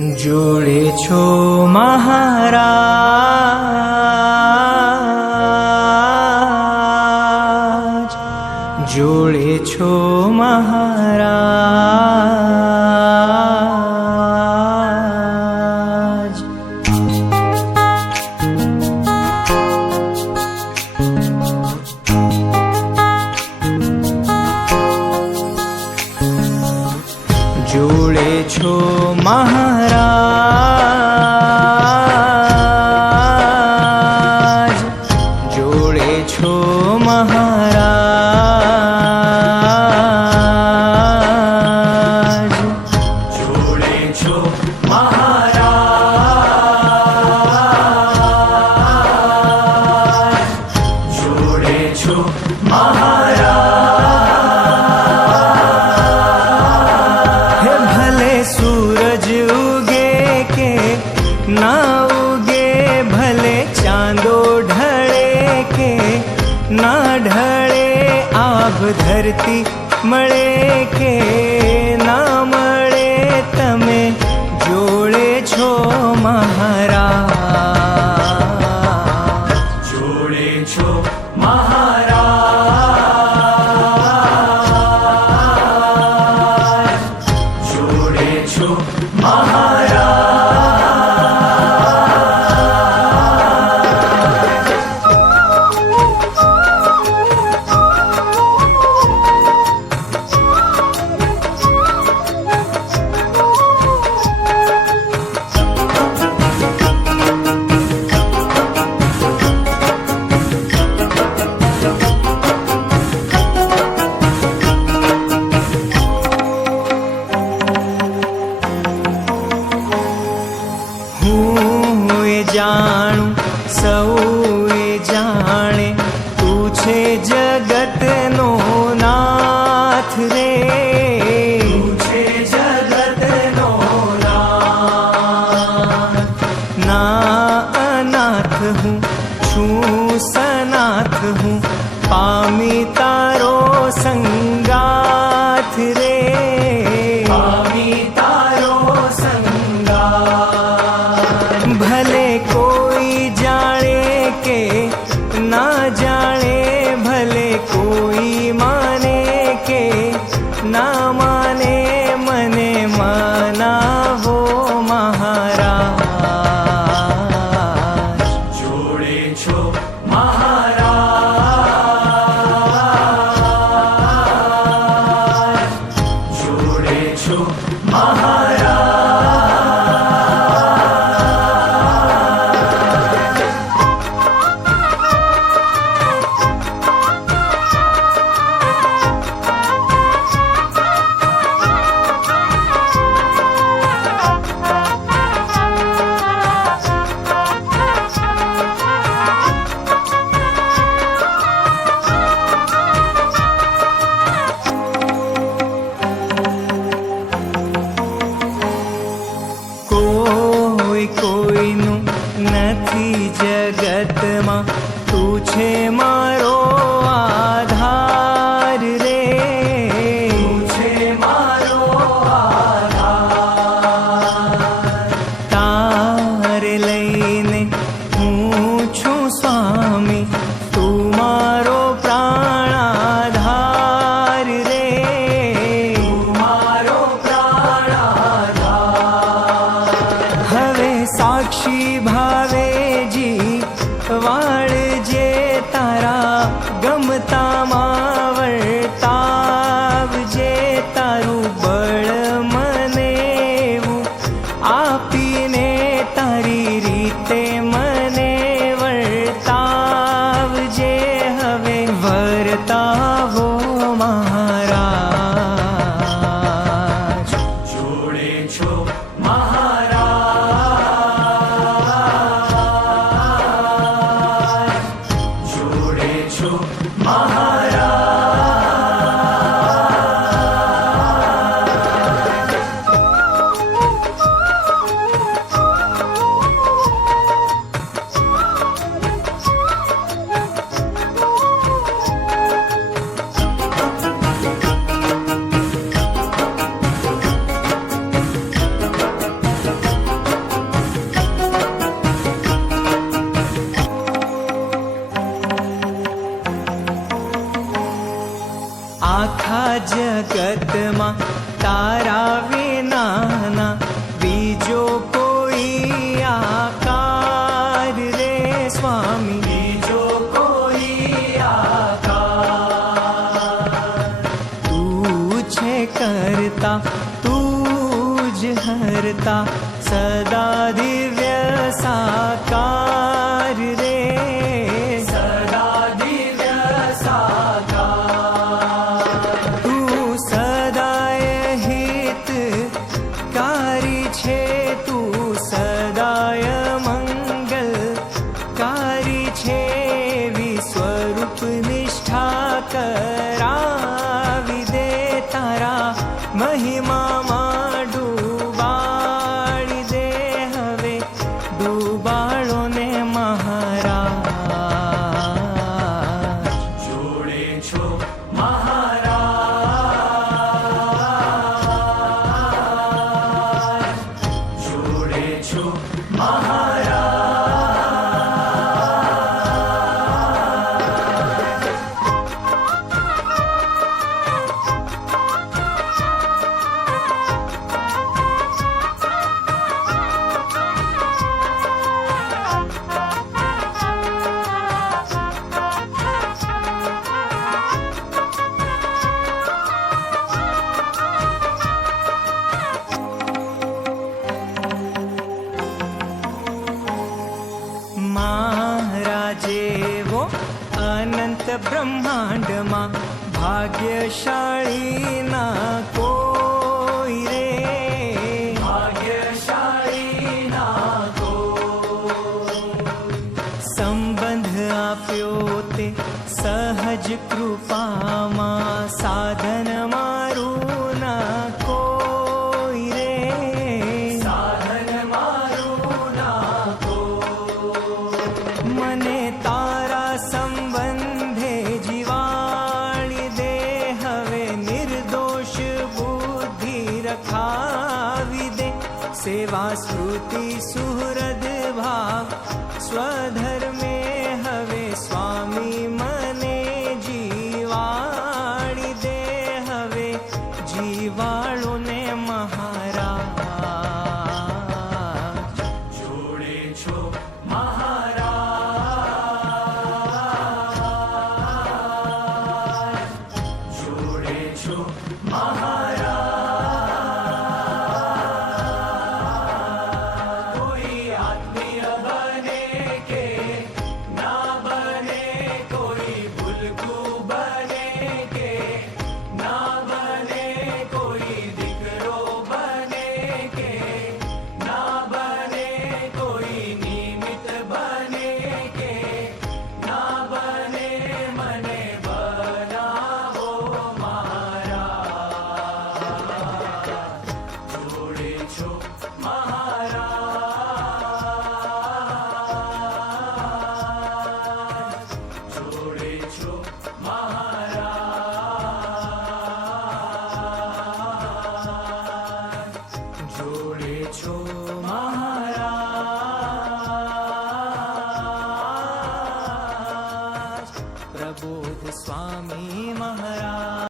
જોડે છો મહારાજ, જોડે છો મહારાજ. જોડે છો મહારાજ, જોડે છો મહારાજ, જોડે છો મહારાજ, જોડે છો મહારાજ. હે ભલે સૂરજ ઉગે કે ના ઉગે, ભલે ચાંદો ઢળે કે ના ઢળે, આભ ધરતી મળે કે ના મળે, તમે જોડે છો મહારાજ, જોડે છો મહારાજ, જોડે છો મહારાજ. હું એ જાણું સૌએ જાણે, તું છે જગતનો નાથ રે, તું છે જગતનો નાથ. ના અનાથ હું છું સનાથ હું, પામી તારો સંગાથ રે, પામી તારો સંગાથ. ભલે કોઈ જાણે કે ના જાણે, ભલે કોઈ માને કે ના માને, મને મનાવો મહારાજ, જોડે છો મહારાજ, જોડે છો મહારાજ. કોઈ કોઈનું નથી જગતમાં, તું છે મારો આધાર રે, તું છે મારો આધાર. તારે લઈને હું છું સ્વામી, તું મારો પ્રાણ આધાર રે, તું મારો પ્રાણ આધાર. હવે સાક્ષી ભાવેજી વાળજે તારા हरता सदा दिव्य साकार रे सदा दिव्य साकार तू सदाय हितकारी छे तू सदाय मंगलकारी छे विश्वरूप निष्ठा करावी दे तारा મહિમામાં ડૂબાડી દે હવે ડૂબાળો ને મહારાજ જોડે છો મહારાજ જોડે છો મહારાજ महाराजेवो अनंत ब्रह्मांडमा भाग्यशाળી ना कोई रे भाग्यशाળી ना कोई संबंध आप्यो ते सहज कृपामा साधन मारू ना कोई रे साधन मारू ना મને તારા સંબંધે જીવાળી દે હવે નિર્દોષ બુદ્ધિ રખાવી દે સેવા સ્મૃતિ સુહૃદ ભાવ સ્વધર્મે